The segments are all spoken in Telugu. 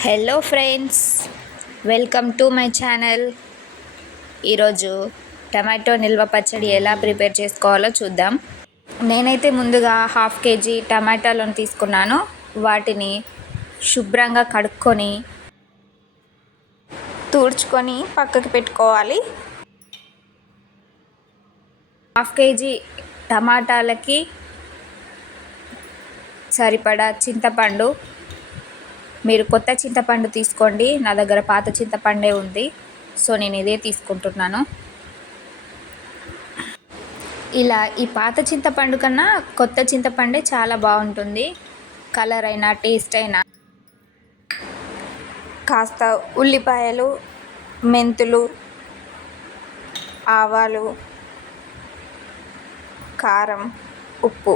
Hello friends welcome to my channel ఈరోజు టమాటో నిల్వ పచ్చడి ఎలా ప్రిపేర్ చేసుకోవాలో చూద్దాం. నేనైతే ముందుగా హాఫ్ కేజీ టమాటాలను తీసుకున్నాను. వాటిని శుభ్రంగా కడుక్కొని తూడ్చుకొని పక్కకి పెట్టుకోవాలి. హాఫ్ కేజీ టమాటాలకి సరిపడా చింతపండు మీరు కొత్త చింతపండు తీసుకోండి. నా దగ్గర పాత చింతపండే ఉంది. సో నేను ఇదే తీసుకుంటున్నాను. ఇలా ఈ పాత చింతపండు కన్నా కొత్త చింతపండే చాలా బాగుంటుంది. కలర్ అయినా టేస్ట్ అయినా. కాస్త ఉల్లిపాయలు మెంతులు ఆవాలు కారం ఉప్పు.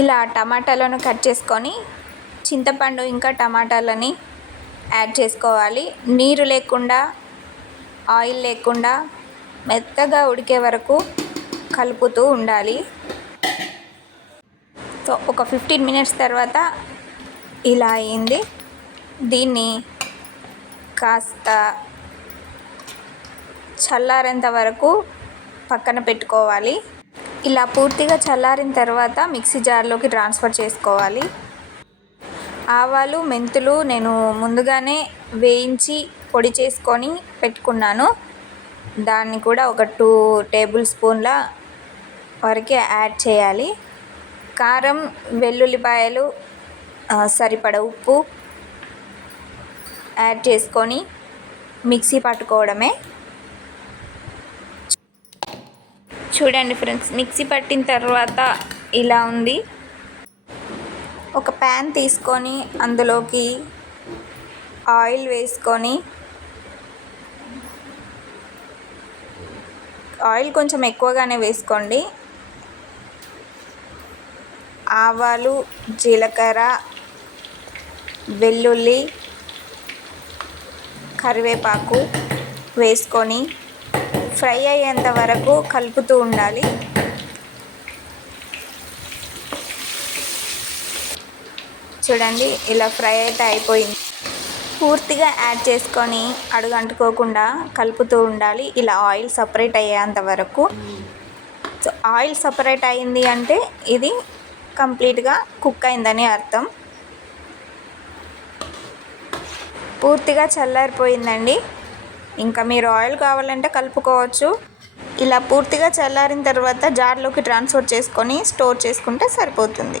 ఇలా టమాటాలను కట్ చేసుకొని చింతపండు ఇంకా టమాటాలని యాడ్ చేసుకోవాలి. నీరు లేకుండా ఆయిల్ లేకుండా మెత్తగా ఉడికే వరకు కలుపుతూ ఉండాలి. సో ఒక ఫిఫ్టీన్ మినిట్స్ తర్వాత ఇలా అయింది. దీన్ని కాస్త చల్లారేంత వరకు పక్కన పెట్టుకోవాలి. ఇలా పూర్తిగా చల్లారిన తర్వాత మిక్సీ జార్లోకి ట్రాన్స్ఫర్ చేసుకోవాలి. ఆవాలు మెంతులు నేను ముందుగానే వేయించి పొడి చేసుకొని పెట్టుకున్నాను. దాన్ని కూడా ఒక టూ టేబుల్ స్పూన్ల వరకే యాడ్ చేయాలి. కారం వెల్లుల్లిపాయలు సరిపడ ఉప్పు యాడ్ చేసుకొని మిక్సీ పట్టుకోవడమే. చూడండి ఫ్రెండ్స్ మిక్సీ పట్టిన తర్వాత ఇలా ఉంది. ఒక ప్యాన్ తీసుకొని అందులోకి ఆయిల్ వేసుకొని ఆయిల్ కొంచెం ఎక్కువగానే వేసుకోండి. ఆవాలు జీలకర్ర వెల్లుల్లి కరివేపాకు వేసుకొని ఫ్రై అయ్యేంత వరకు కలుపుతూ ఉండాలి. చూడండి ఇలా ఫ్రై అయితే అయిపోయింది. పూర్తిగా యాడ్ చేసుకొని అడుగంటుకోకుండా కలుపుతూ ఉండాలి. ఇలా ఆయిల్ సపరేట్ అయ్యేంత వరకు. సో ఆయిల్ సపరేట్ అయింది అంటే ఇది కంప్లీట్గా కుక్ అయిందని అర్థం. పూర్తిగా చల్లారిపోయిందండి. ఇంకా మీరు ఆయిల్ కావాలంటే కలుపుకోవచ్చు. ఇలా పూర్తిగా చల్లారిన తర్వాత జార్లోకి ట్రాన్స్ఫర్ చేసుకొని స్టోర్ చేసుకుంటే సరిపోతుంది.